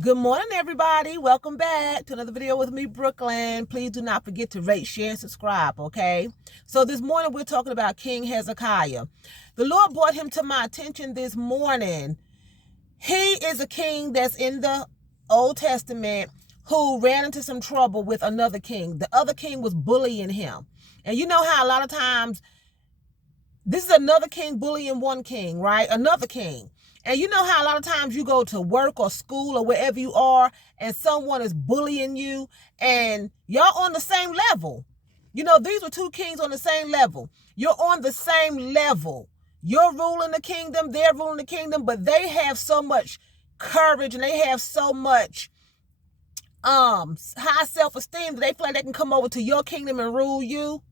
Good morning, everybody. Welcome back to another video with me, Brooklyn. Please do not forget to rate, share, and subscribe, okay? So this morning, we're talking about King Hezekiah. The Lord brought him to my attention this morning. He is a king that's in the Old Testament who ran into some trouble with another king. The other king was bullying him. And you know how a lot of times, this is another king bullying one king, right? Another king. And you know how a lot of times you go to work or school or wherever you are and someone is bullying you and y'all on the same level. You know, these were two kings on the same level. You're on the same level. You're ruling the kingdom, they're ruling the kingdom, but they have so much courage and they have so much high self-esteem that they feel like they can come over to your kingdom and rule you.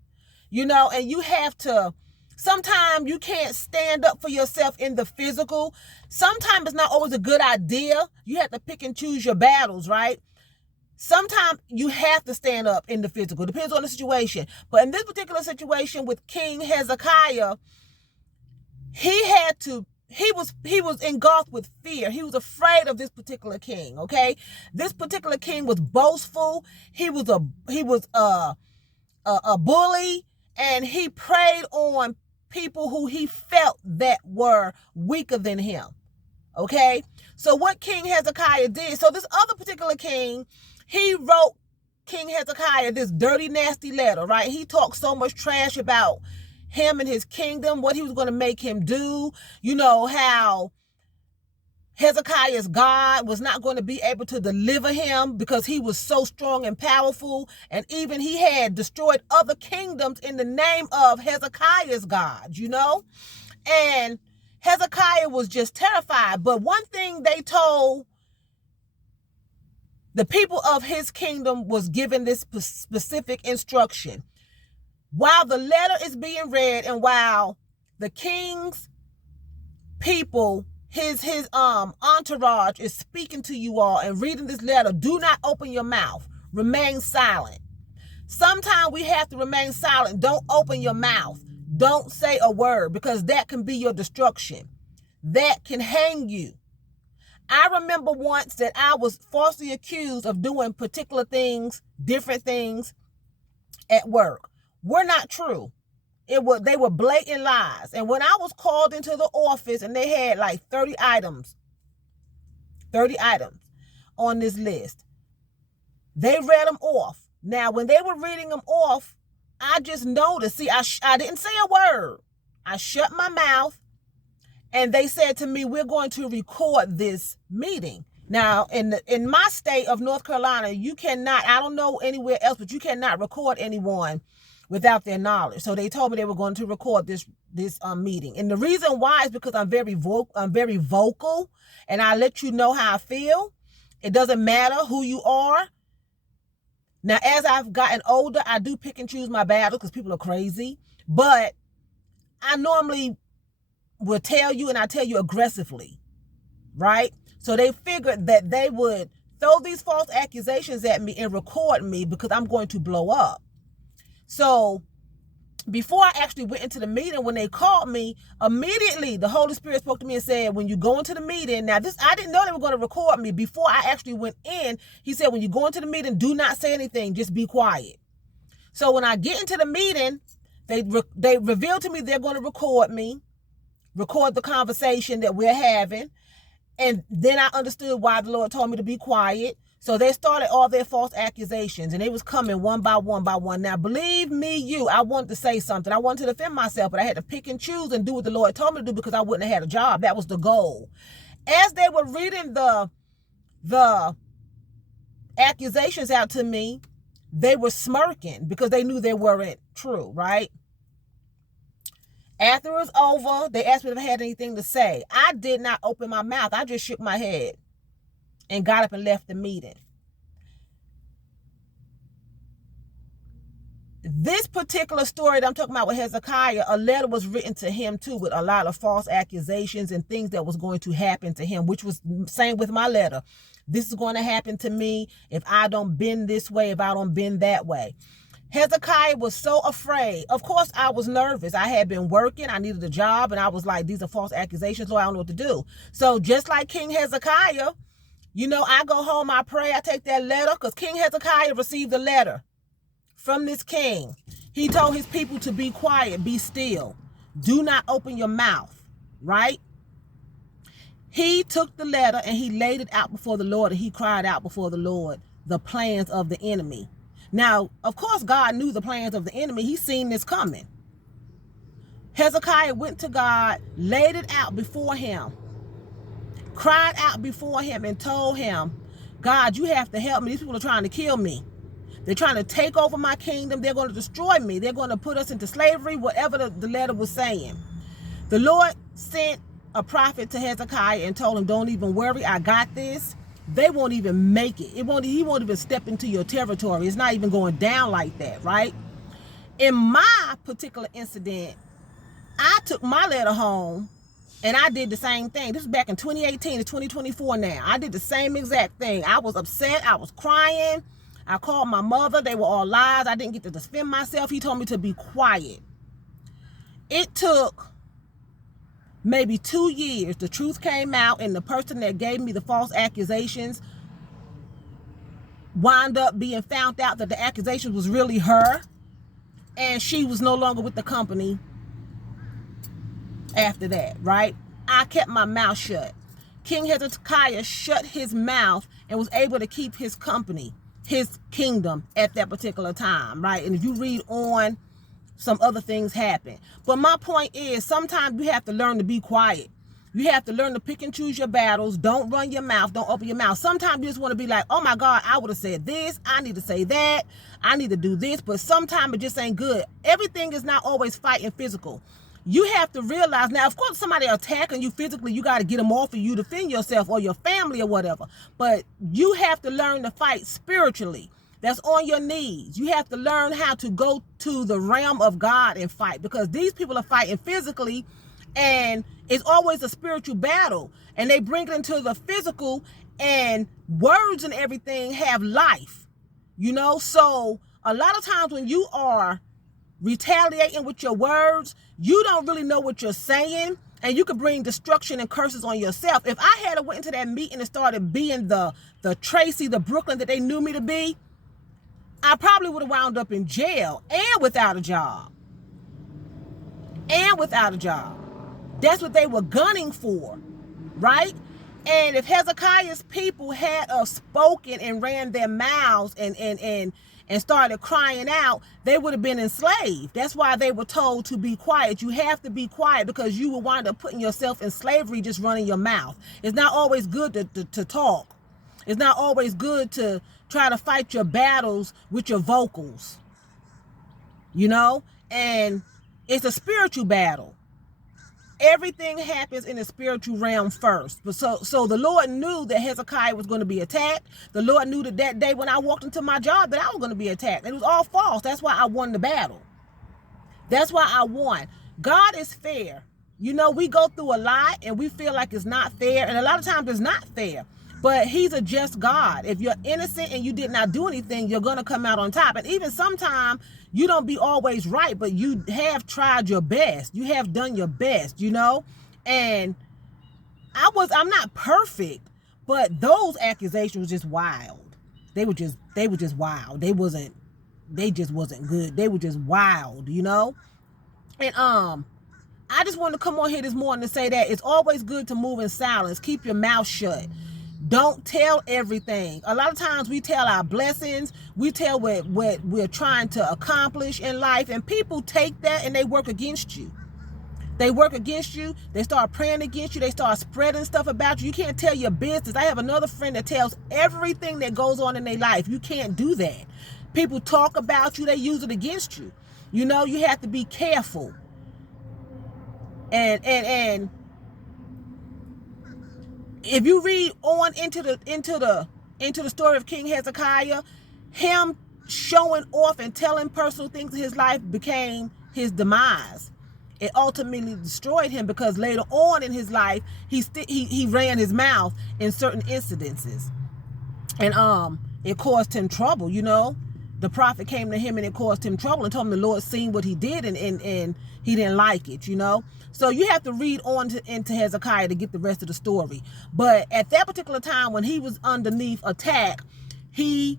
You know, and you have to, sometimes you can't stand up for yourself in the physical. Sometimes it's not always a good idea. You have to pick and choose your battles, right? Sometimes you have to stand up in the physical. Depends on the situation. But in this particular situation with King Hezekiah, he was engulfed with fear. He was afraid of this particular king, okay? This particular king was boastful. He was a bully, and he preyed on people who he felt that were weaker than him. Okay? So what King Hezekiah did, so this other particular king, he wrote King Hezekiah this dirty, nasty letter, right? He talked so much trash about him and his kingdom, what he was going to make him do, you know, how Hezekiah's God was not going to be able to deliver him because he was so strong and powerful. And even he had destroyed other kingdoms in the name of Hezekiah's God, you know? And Hezekiah was just terrified. But one thing they told the people of his kingdom was given this specific instruction. While the letter is being read and while the king's people, his entourage is speaking to you all and reading this letter, do not open your mouth. Remain silent. Sometimes we have to remain silent. Don't open your mouth. Don't say a word, because that can be your destruction. That can hang you. I remember once that I was falsely accused of doing particular things, different things at work. Were not true. They were blatant lies. And when I was called into the office and they had like 30 items on this list, they read them off. Now, when they were reading them off, I just noticed, see, I didn't say a word. I shut my mouth and they said to me, we're going to record this meeting. Now, in my state of North Carolina, you cannot, I don't know anywhere else, but you cannot record anyone without their knowledge. So they told me they were going to record this meeting. And the reason why is because I'm very vocal and I let you know how I feel. It doesn't matter who you are. Now, as I've gotten older, I do pick and choose my battles because people are crazy. But I normally will tell you, and I tell you aggressively, right? So they figured that they would throw these false accusations at me and record me because I'm going to blow up. So before I actually went into the meeting, when they called me, immediately the Holy Spirit spoke to me and said, when you go into the meeting, now this, I didn't know they were going to record me. Before I actually went in, he said, when you go into the meeting, do not say anything, just be quiet. So when I get into the meeting, they revealed to me they're going to record me, record the conversation that we're having. And then I understood why the Lord told me to be quiet. So they started all their false accusations, and they was coming one by one by one. Now, believe me, I wanted to say something. I wanted to defend myself, but I had to pick and choose and do what the Lord told me to do because I wouldn't have had a job. That was the goal. As they were reading the accusations out to me, they were smirking because they knew they weren't true, right? After it was over, they asked me if I had anything to say. I did not open my mouth. I just shook my head and got up and left the meeting. This particular story that I'm talking about with Hezekiah, a letter was written to him too with a lot of false accusations and things that was going to happen to him, which was same with my letter. This is going to happen to me if I don't bend this way, if I don't bend that way. Hezekiah was so afraid. Of course, I was nervous. I had been working. I needed a job. And I was like, these are false accusations. Lord, I don't know what to do. So just like King Hezekiah, I go home, I pray, I take that letter, because King Hezekiah received a letter from this king. He told his people to be quiet, be still. Do not open your mouth, right? He took the letter and he laid it out before the Lord, and he cried out before the Lord the plans of the enemy. Now, of course, God knew the plans of the enemy. He's seen this coming. Hezekiah went to God, laid it out before him, cried out before him, and told him, God, you have to help me. These people are trying to kill me. They're trying to take over my kingdom. They're going to destroy me. They're going to put us into slavery, whatever the letter was saying. The Lord sent a prophet to Hezekiah and told him, don't even worry, I got this. They won't even make it. He won't even step into your territory. It's not even going down like that, right? In my particular incident, I took my letter home and I did the same thing. This was back in 2018 to 2024 now. I did the same exact thing. I was upset. I was crying. I called my mother. They were all lies. I didn't get to defend myself. He told me to be quiet. It took maybe 2 years. The truth came out, and the person that gave me the false accusations wound up being found out that the accusation was really her, and she was no longer with the company after that, right? I kept my mouth shut. King Hezekiah shut his mouth and was able to keep his company, his kingdom at that particular time, right? And if you read on, some other things happen. But my point is, sometimes you have to learn to be quiet. You have to learn to pick and choose your battles. Don't run your mouth. Don't open your mouth. Sometimes you just want to be like, oh my God, I would have said this. I need to say that. I need to do this. But sometimes it just ain't good. Everything is not always fighting physical. You have to realize, now, of course, somebody attacking you physically, you got to get them off of you, defend yourself or your family or whatever. But you have to learn to fight spiritually. That's on your knees. You have to learn how to go to the realm of God and fight, because these people are fighting physically, and it's always a spiritual battle, and they bring it into the physical, and words and everything have life, So a lot of times when you are retaliating with your words, you don't really know what you're saying, and you could bring destruction and curses on yourself. If I had went into that meeting and started being the Tracy, the Brooklyn that they knew me to be, I probably would have wound up in jail and without a job. That's what they were gunning for, right? And if Hezekiah's people had spoken and ran their mouths and started crying out, they would have been enslaved. That's why they were told to be quiet. You have to be quiet, because you will wind up putting yourself in slavery just running your mouth. It's not always good to talk. It's not always good to try to fight your battles with your vocals, and it's a spiritual battle. Everything happens in the spiritual realm first. But so the Lord knew that Hezekiah was going to be attacked. The Lord knew that day when I walked into my job that I was going to be attacked. And it was all false. That's why I won the battle. That's why I won. God is fair. We go through a lot and we feel like it's not fair. And a lot of times it's not fair. But he's a just God. If you're innocent and you did not do anything, you're going to come out on top. And even sometimes you don't be always right, but you have tried your best. You have done your best, And I'm not perfect, but those accusations were just wild. They were just wild. They just wasn't good. They were just wild, And I just wanted to come on here this morning to say that it's always good to move in silence. Keep your mouth shut. Don't tell everything. A lot of times we tell our blessings. We tell what we're trying to accomplish in life. And people take that and they work against you. They work against you. They start praying against you. They start spreading stuff about you. You can't tell your business. I have another friend that tells everything that goes on in their life. You can't do that. People talk about you. They use it against you. You have to be careful. And if you read on into the story of King Hezekiah, him showing off and telling personal things in his life became his demise. It ultimately destroyed him, because later on in his life, he ran his mouth in certain incidences, and it caused him trouble. the prophet came to him and it caused him trouble and told him the Lord seen what he did and he didn't like it, you know. So you have to read on into Hezekiah to get the rest of the story. But at that particular time when he was underneath attack, he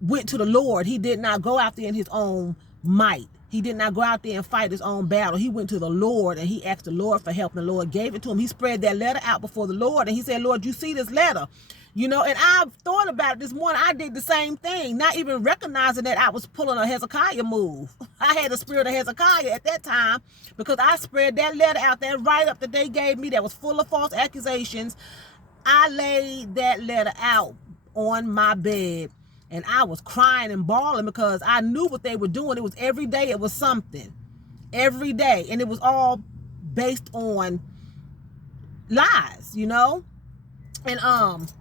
went to the Lord. He did not go out there in his own might. He did not go out there and fight his own battle. He went to the Lord and he asked the Lord for help, and the Lord gave it to him. He spread that letter out before the Lord and he said, Lord, you see this letter? You know, and I've thought about it this morning. I did the same thing, not even recognizing that I was pulling a Hezekiah move. I had the spirit of Hezekiah at that time because I spread that letter out there right up that they gave me that was full of false accusations. I laid that letter out on my bed and I was crying and bawling because I knew what they were doing. It was every day. It was something every day. And it was all based on lies, you know? And,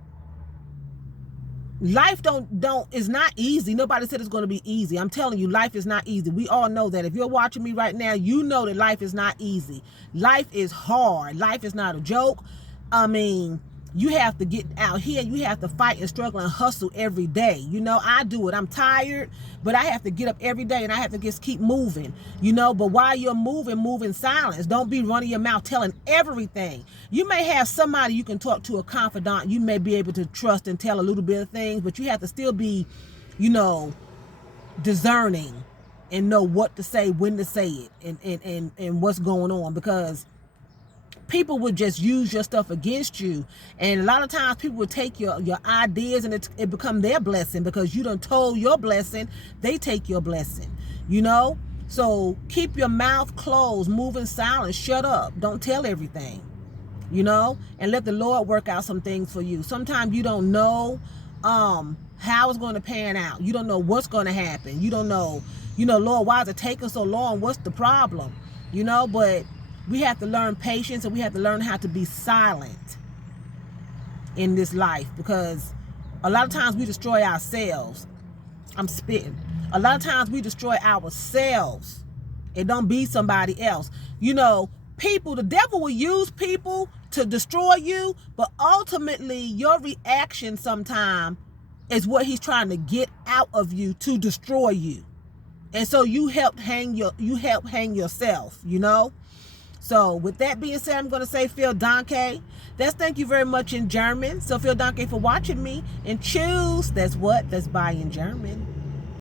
life is not easy. Nobody said it's going to be easy. I'm telling you, life is not easy. We all know that. If you're watching me right now, you know that life is not easy. Life is hard. Life is not a joke. I mean, you have to get out here. You have to fight and struggle and hustle every day. You know, I do it. I'm tired, but I have to get up every day and I have to just keep moving, you know. But while you're moving, move in silence. Don't be running your mouth telling everything. You may have somebody you can talk to, a confidant. You may be able to trust and tell a little bit of things, but you have to still be, you know, discerning and know what to say, when to say it, and what's going on, because people would just use your stuff against you. And a lot of times people would take your ideas and it become their blessing because you done told your blessing. They take your blessing, you know. So keep your mouth closed, move in silence, shut up, don't tell everything, you know, and let the Lord work out some things for you. Sometimes you don't know how it's going to pan out. You don't know what's going to happen. You don't know, you know, Lord, why is it taking so long? What's the problem? You know, but we have to learn patience and we have to learn how to be silent in this life, because a lot of times we destroy ourselves. I'm spitting. A lot of times we destroy ourselves. It don't be somebody else. You know, people, the devil will use people to destroy you, but ultimately your reaction sometimes is what he's trying to get out of you to destroy you. And so you help hang yourself, you know. So with that being said, I'm going to say vielen Dank. That's thank you very much in German. So vielen Dank for watching me. And choose, that's what? That's bye in German.